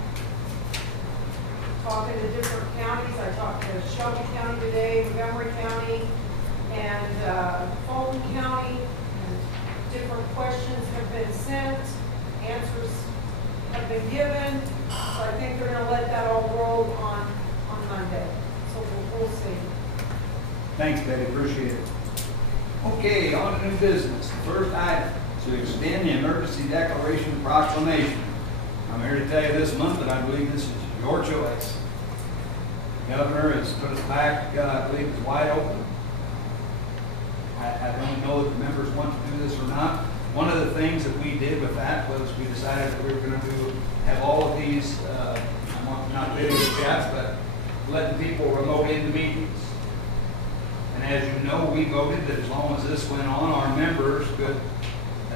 Talking to different counties, I talked to Shelby County today, Montgomery County, and Fulton County, and different questions have been sent, answers have been given, so I think they're gonna let that all roll on Monday, so we'll see. Thanks, Betty. Appreciate it. Okay, on to new business. The first item, to extend the emergency declaration proclamation. I'm here to tell you this month that I believe this is your choice. The governor has put us back, I believe it's wide open. I don't know if the members want to do this or not. One of the things that we did with that was we decided that we were going to have all of these, not video chats, but letting people remote into meetings. And as you know, we voted that as long as this went on, our members could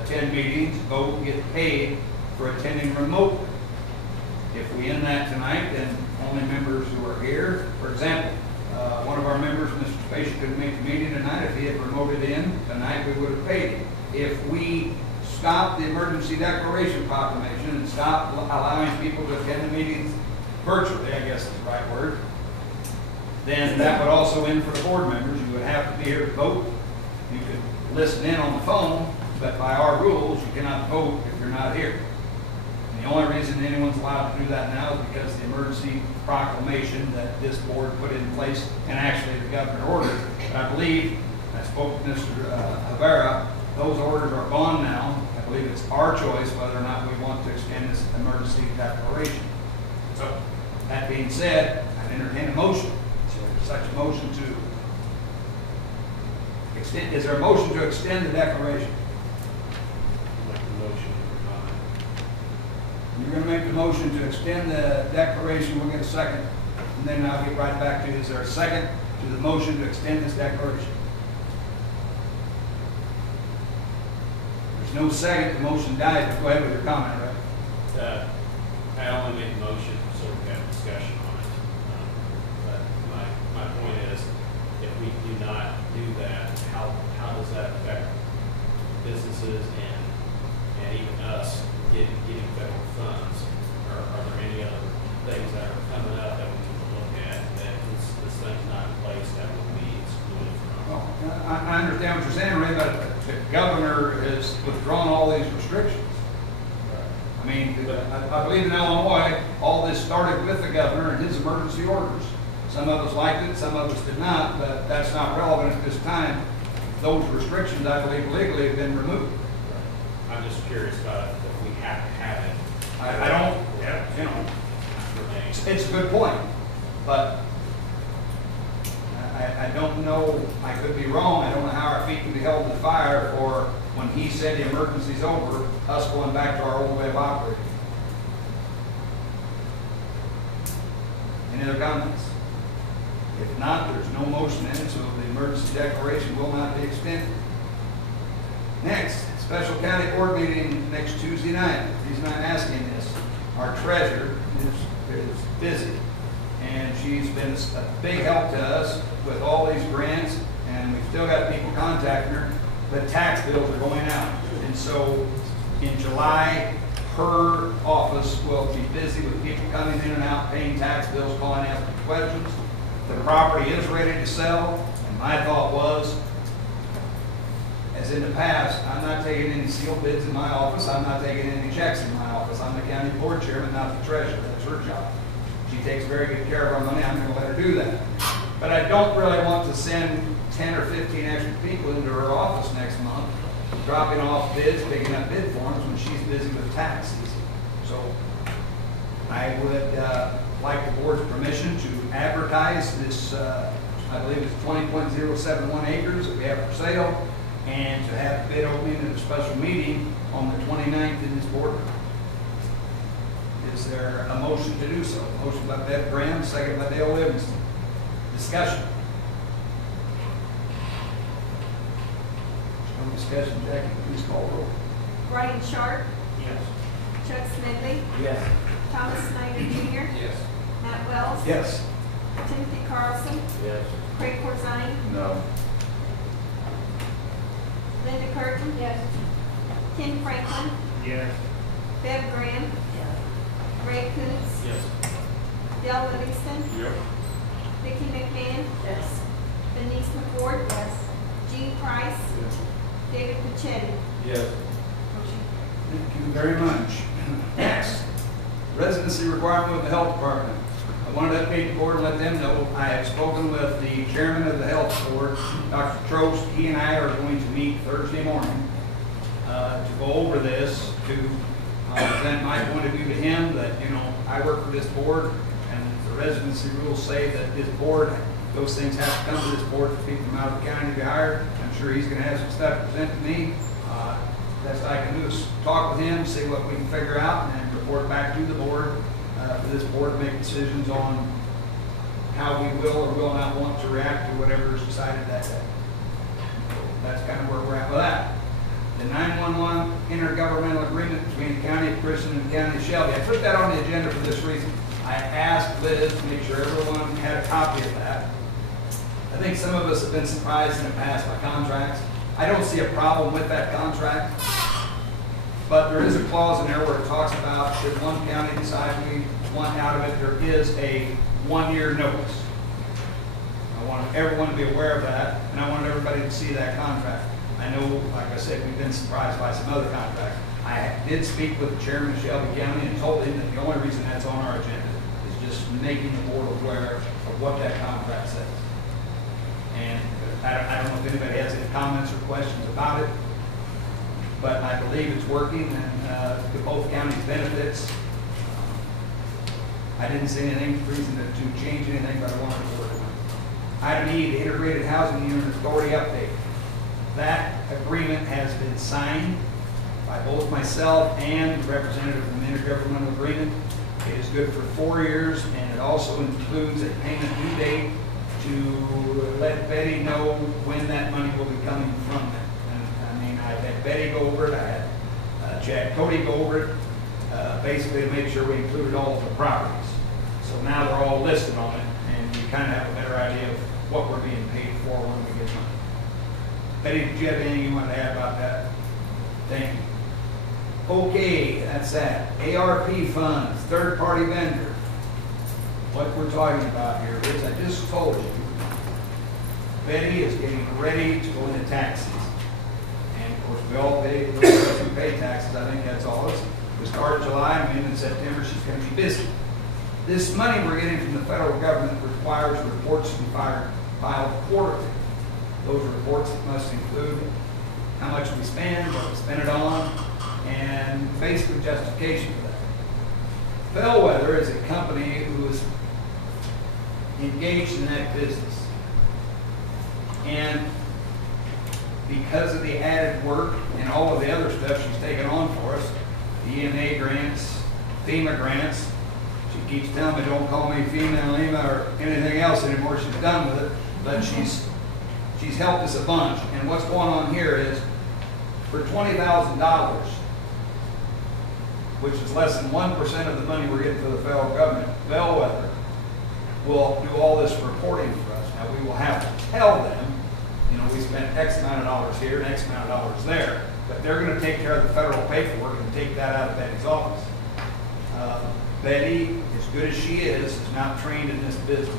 attend meetings, vote, and get paid for attending remotely. If we end that tonight, then only members who are here, for example, one of our members, Mr. Spacey, couldn't make the meeting tonight. If he had promoted in tonight, we would have paid him. If we stop the emergency declaration proclamation and stop allowing people to attend the meetings virtually, I guess is the right word, then that would also end for the board members. You would have to be here to vote. You could listen in on the phone, but by our rules, you cannot vote if you're not here. And the only reason anyone's allowed to do that now is because the emergency proclamation that this board put in place, and actually the governor ordered. I believe, I spoke to Mr. Rivera, those orders are gone now. I believe it's our choice whether or not we want to extend this emergency declaration. So, that being said, I entertain a motion. Is there such a motion to extend? Is there a motion to extend the declaration? Make the motion. You're going to make the motion to extend the declaration. We'll get a second, and then I'll get right back to you. Is there a second to the motion to extend this declaration? There's no second. The motion dies. Go ahead with your comment, right? I only made the motion so we can have discussion on it. But my point is, if we do not do that, how does that affect businesses and even us getting federal funds? Are there any other things that are coming up that we need to look at that this thing's not in place that will be excluded from? Well, I understand what you're saying, Ray, but the governor has withdrawn all these restrictions. I mean, I believe in Illinois, all this started with the governor and his emergency orders. Some of us liked it, some of us did not, but that's not relevant at this time. Those restrictions, I believe, legally have been removed. I'm just curious about if we have to have it. I don't, you know, it's a good point, but I don't know, I could be wrong. I don't know how our feet can be held to the fire for when he said the emergency's over, us going back to our old way of operating. Any other comments? If not, there's no motion in it, so the emergency declaration will not be extended. Next, special county board meeting next Tuesday night. The reason I'm asking this, our treasurer is busy, and she's been a big help to us with all these grants, and we've still got people contacting her. The tax bills are going out, and so in July, her office will be busy with people coming in and out, paying tax bills, calling, asking questions. The property is ready to sell, and my thought was, as in the past, I'm not taking any sealed bids in my office, I'm not taking any checks in my office. I'm the county board chairman, not the treasurer. That's her job. She takes very good care of our money. I'm going to let her do that. But I don't really want to send 10 or 15 extra people into her office next month, dropping off bids, picking up bid forms when she's busy with tax season. So I would like the board's permission to advertise this, I believe it's 20.071 acres that we have for sale, and to have bid opening at a special meeting on the 29th in this board room. Is there a motion to do so? Motion by Bev Graham, second by Dale Livingston. Discussion. No discussion. Jackie, please call roll. Brian Sharp, Yes. Chuck Smedley, Yes. Thomas Snyder Jr., Yes. Matt Wells, Yes. Timothy Carlson, Yes. Craig Corzine, No. Linda Curtin. Yes. Ken Franklin, Yes. Bev Graham, Ray Coontz, Yes. Dale Livingston, Yep. Vicki McMahon. Yes. Denise McCord. Yes. Gene Price. David Pachetti. Yes. Thank you very much. Next, residency requirement of the health department. I wanted to update the board and let them know I have spoken with the chairman of the health board, Dr. Trost. He and I are going to meet Thursday morning to go over this, to present my point of view to him that, you know, I work for this board and the residency rules say that this board, those things have to come to this board for people from out of the county to be hired. I'm sure he's going to have some stuff to present to me. Best I can do is talk with him, see what we can figure out, and report back to the board for this board to make decisions on how we will or will not want to react to whatever is decided that day. That's kind of where we're at with that. The 911 intergovernmental agreement between the county of Christian and the county of Shelby. I put that on the agenda for this reason. I asked Liz to make sure everyone had a copy of that. I think some of us have been surprised in the past by contracts. I don't see a problem with that contract, but there is a clause in there where it talks about should one county decide we want out of it, there is a 1-year notice. I want everyone to be aware of that, and I want everybody to see that contract. I know, like I said, we've been surprised by some other contracts. I did speak with the chairman of Shelby County and told him that the only reason that's on our agenda is just making the board aware of what that contract says. And I don't know if anybody has any comments or questions about it, but I believe it's working and to both counties' benefits. I didn't see anything, reason to change anything, but I wanted to work on it. Item E, the Integrated Housing Unit Authority update. That agreement has been signed by both myself and the representative from the Intergovernmental Agreement. It is good for 4 years, and it also includes a payment due date to let Betty know when that money will be coming from them. And I mean, I had Betty go over it, I had Chad Cody go over it, basically to make sure we included all of the properties. So now they're all listed on it, and you kind of have a better idea of what we're being paid for when we get money. Betty, did you have anything you want to add about that? Thank you. Okay, that's that. ARP funds, third-party vendor. What we're talking about here is, I just told you, Betty is getting ready to go into tax season. And of course, we all pay, those of us who pay taxes, I think that's all of us. We start July, and in September, she's going to be busy. This money we're getting from the federal government requires reports to be filed quarterly. Those reports must include how much we spend, what we spend it on, and basically justification for that. Bellwether is a company who is engaged in that business. And because of the added work and all of the other stuff she's taken on for us, the EMA grants, FEMA grants, she keeps telling me don't call me female EMA or anything else anymore, she's done with it, but she's helped us a bunch. And what's going on here is, for $20,000, which is less than 1% of the money we're getting for the federal government, Bellwether will do all this reporting for us. Now, we will have to tell them, you know, we spent X amount of dollars here and X amount of dollars there, but they're going to take care of the federal paperwork and take that out of Betty's office. Betty, as good as she is not trained in this business.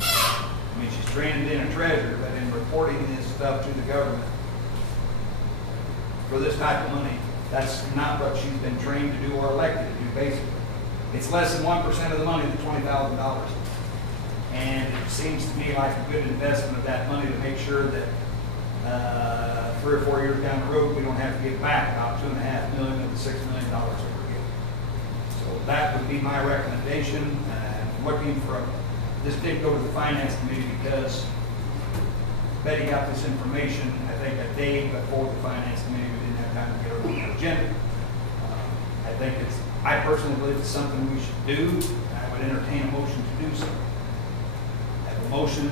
I mean, she's trained in a treasurer, but in reporting this stuff to the government for this type of money, that's not what she's been trained to do or elected to do, basically. It's less than 1% of the money, the $20,000. And it seems to me like a good investment of that money to make sure that 3 or 4 years down the road, we don't have to give back about $2.5 million of the $6 million that we're getting. So that would be my recommendation. Looking for this did go to the Finance Committee because Betty got this information, I think, a day before the Finance Committee. We didn't have time to get it on the agenda. I personally believe it's something we should do. I would entertain a motion to do so. I have a motion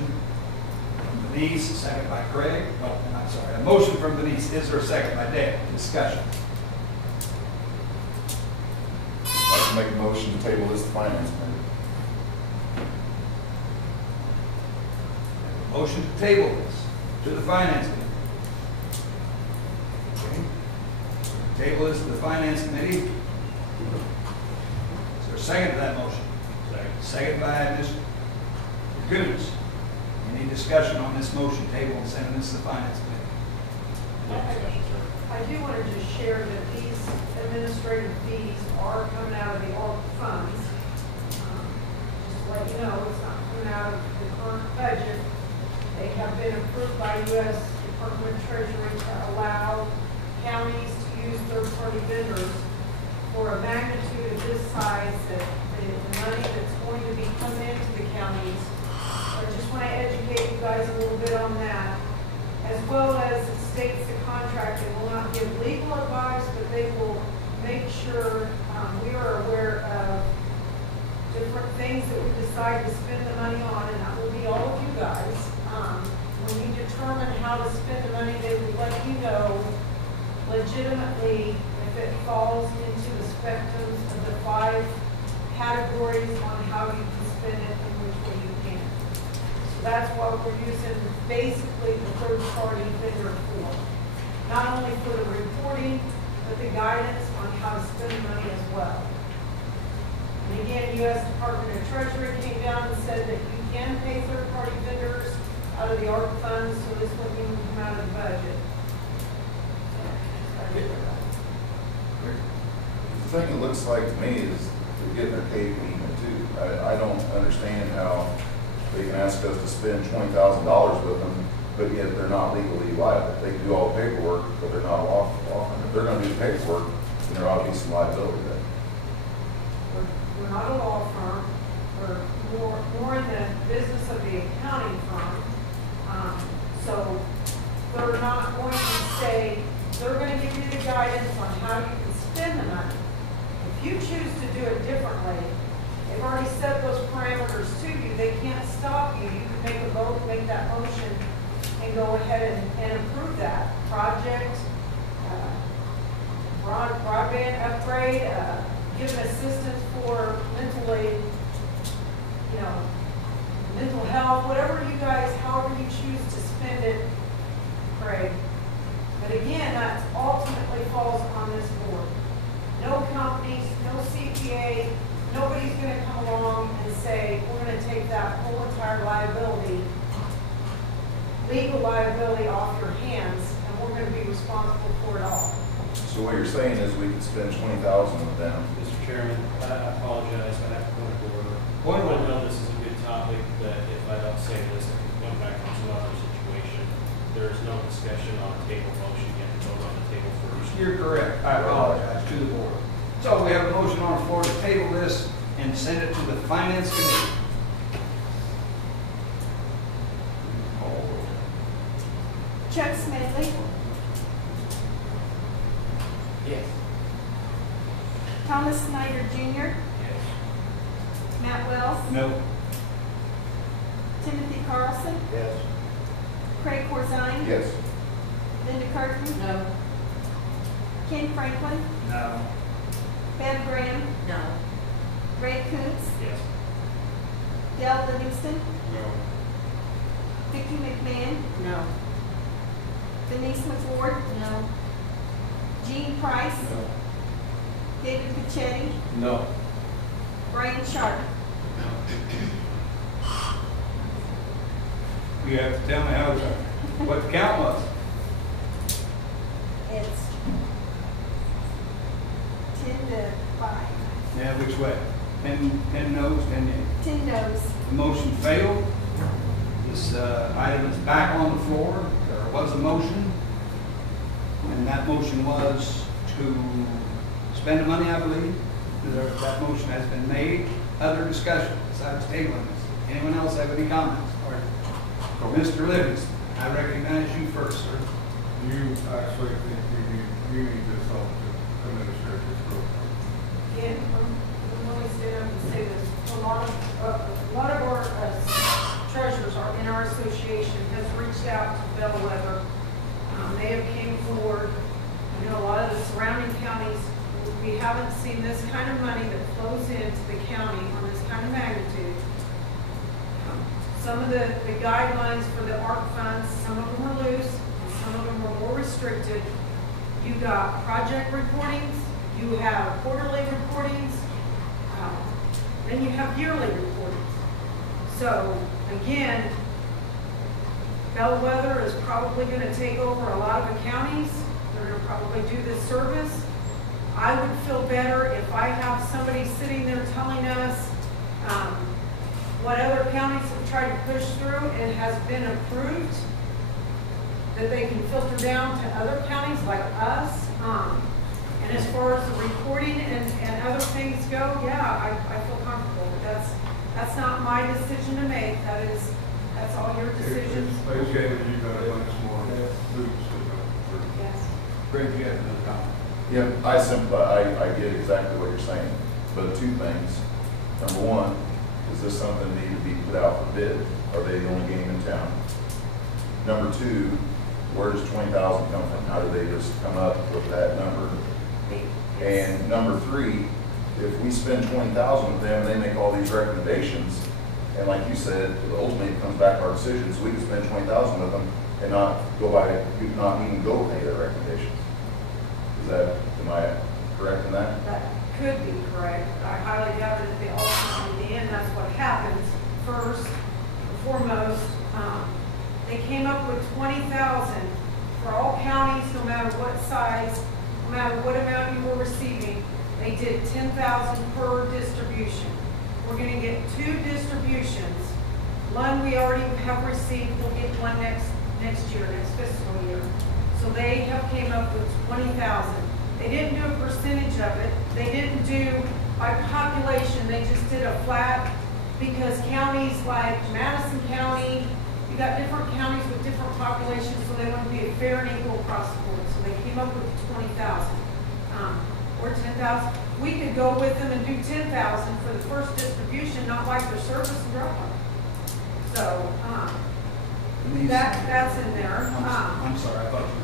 from Denise, a second by Craig. Oh, I'm sorry. A motion from Denise. Is there a second by Dave? Discussion. I'd like to make a motion to table this to Finance Committee. Motion to table this to the Finance Committee. Okay. Table this to the Finance Committee. Is there a second to that motion? Second by Mr. Coons. Any discussion on this motion table and sending this to the Finance Committee? I do want to just share that these administrative fees are coming out of the ARP funds. Just to let you know, it's not coming out of the current budget. They have been approved by U.S. Department of Treasury to allow counties to use third-party vendors for a magnitude of this size, that the money that's going to be coming into the counties. So I just want to educate you guys a little bit on that, as well as it states the contract. They will not give legal advice, but they will make sure we are aware of different things that we decide to spend the money on, and that will be all of you guys. When you determine how to spend the money, they will let you know legitimately if it falls into the spectrums of the 5 categories on how you can spend it and which way you can. So that's what we're using basically the third-party vendor for. Not only for the reporting, but the guidance on how to spend money as well. And again, U.S. Department of Treasury came down and said that you can pay third-party vendors out of the ARP funds, so this wouldn't even come out of the budget. The thing it looks like to me is they're getting their cake and eating it too. I don't understand how they can ask us to spend $20,000 with them, but yet they're not legally liable. They can do all the paperwork, but they're not offering. If they're gonna do the paperwork, then there ought to be some liability there. We're not a law firm, we're more in the business of the accounting firm. So they're not going to say, they're going to give you the guidance on how you can spend the money. If you choose to do it differently, they've already set those parameters to you. They can't stop you. You can make a vote, make that motion, and go ahead and approve that project, broadband upgrade, give assistance for mentally, mental health, whatever you guys, however you choose to spend it, Craig. But again, that ultimately falls on this board. No companies, no CPA, nobody's going to come along and say, we're going to take that whole entire liability, legal liability off your hands, and we're going to be responsible for it all. So what you're saying is we could spend $20,000 with them. Mr. Chairman, I apologize, I have to point of order. Point of I order. know this is a good topic, but if I don't say this, I can come back to another situation. There is no discussion on a table motion, you have to vote on the table first. You're correct. I apologize to the board. So we have a motion on the floor to table this and send it to the Finance Committee. Chuck Smedley, Yes. Thomas Snyder Jr., Yes. Matt Wells, No. Timothy Carlson, Yes. Craig Corzine, Yes. Linda Curtin. No. Ken Franklin, No. Bev Graham, No. Ray Coons, Yes. Dell Livingston, No. Vicki McMahon, No. Denise McWard, No. Gene Price, David Pichetti, No. Brian Sharp. You have to tell me what the count was. It's 10-5. Yeah, which way? 10 noes, 10 yeas. 10 noes. The motion failed. This item is back on the floor. There was a motion, and that motion was to spend the money, I believe. That motion has been made. Other discussion besides tabling this. Anyone else have any comments? Or Mr. Livingston, I recognize you first, sir. You actually think you need this help to administer this program? Again, I'm going to stand up and say this. A lot of our treasurers are in our association has reached out to Bellwether. They have came forward. A lot of the surrounding counties, we haven't seen this kind of money that flows into the county on this kind of magnitude. Some of the guidelines for the ARP funds, some of them are loose, and some of them are more restricted. You got project reportings, you have quarterly reportings, then you have yearly reportings. So again, Bellwether is probably going to take over a lot of the counties. They're going to probably do this service. I would feel better if I have somebody sitting there telling us what other counties have tried to push through and has been approved, that they can filter down to other counties like us. And as far as the reporting and other things go, yeah, I feel comfortable. But that's not my decision to make. That's all your decisions. It's okay that you've got a bunch more hoops to go through. Yes. Greg, you have another comment? Yeah, I get exactly what you're saying, but two things. Number one, is this something that need to be put out for bid? Are they the only game in town? Number two, where does 20,000 come from? How do they just come up with that number? And number three, if we spend 20,000 with them, they make all these recommendations, And like you said, ultimately it comes back to our decision, so we can spend 20,000 with them and not go by, not even go pay their recommendations. Am I correct in that? That could be correct. I highly doubt it at the ultimate, in the end, that's what happens. First and foremost, they came up with 20,000 for all counties, no matter what size, no matter what amount you were receiving. They did 10,000 per distribution. We're gonna get 2 distributions. One we already have received, we'll get one next year, next fiscal year. So they have came up with 20,000. They didn't do a percentage of it. They didn't do by population. They just did a flat, because counties like Madison County, you got different counties with different populations, so they want to be fair and equal across the board. So they came up with 20,000 or 10,000. We could go with them and do 10,000 for the first distribution, not like their service and drop off. So that's in there. I'm sorry, I thought you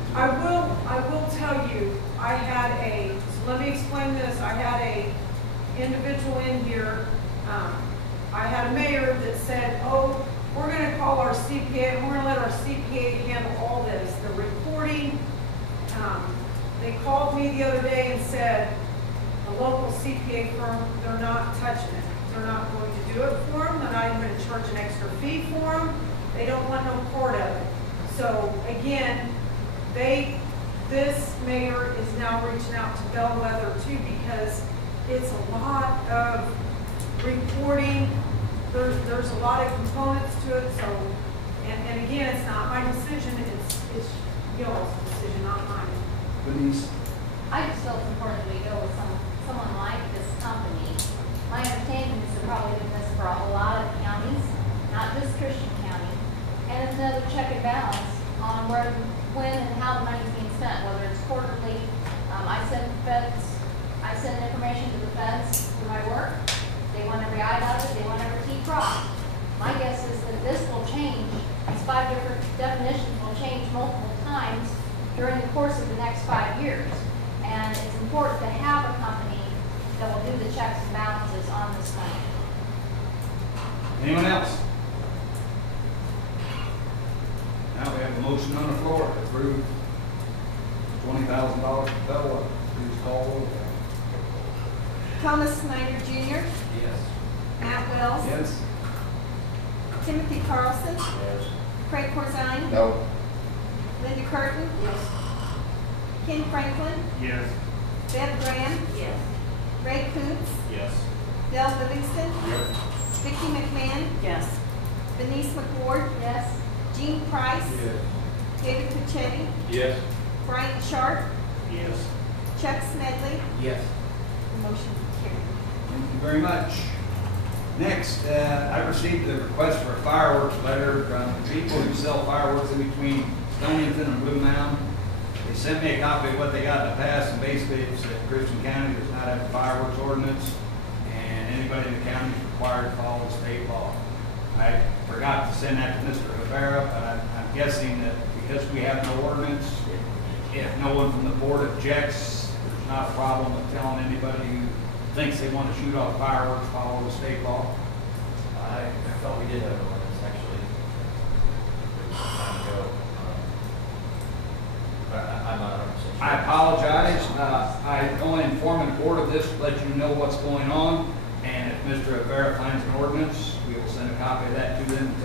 I will tell you, so let me explain this. I had a individual in here, I had a mayor that said, oh, we're gonna call our CPA, and we're gonna let our CPA handle all this, the reporting. They called me the other day and said, a local CPA firm, they're not touching it. They're not going to do it for them. They're not even going to charge an extra fee for them. They don't want no part of it. So again, this mayor is now reaching out to Bellwether too, because it's a lot of reporting. There's a lot of components to it. So, and again, it's not my decision. It's y'all's decision, not mine. Denise. I just felt it's important that we go with someone like this company. My understanding is they're probably doing this for a lot of counties, not just Christian County. And it's another check and balance on where, when, and how the money's being spent, whether it's quarterly. I send information to the feds through my work. They want every I of it, they want every T crossed. My guess is that this will change. These 5 different definitions will change multiple times during the course of the next 5 years. And it's important to have a company that will do the checks and balances on this money. Anyone else? Now we have a motion on the floor to approve $20,000 for Bellwether. Please call roll. Thomas Snyder Jr., Yes. Matt Wells, Yes. Timothy Carlson, Yes. Craig Corzine, No. Linda Curtin, Ken Franklin, Yes. Deb Graham, Yes. Ray Coontz, Yes. Dell Livingston, Yes. Vicki McMahon, Yes. Denise McWard, Yes? Gene Price, David Puccetti, Yes. Brian Sharp, Yes. Chuck Smedley. Yes. The motion carried. Thank you very much. Next, I received a request for a fireworks letter from people who sell fireworks in between Stonington and Blue Mound. They sent me a copy of what they got in the past, and basically it said Christian County does not have a fireworks ordinance, and anybody in the county is required to follow state law. I forgot to send that to Mr. Rivera, but I'm guessing that because we have no ordinance, if no one from the board objects, there's not a problem with telling anybody who thinks they want to shoot off fireworks, follow the state law. I thought we did have an ordinance, actually, some time ago. But I'm not 100% sure. I apologize. I only inform the board of this to let you know what's going on. And if Mr. Rivera finds an ordinance, we will send a copy of that to them.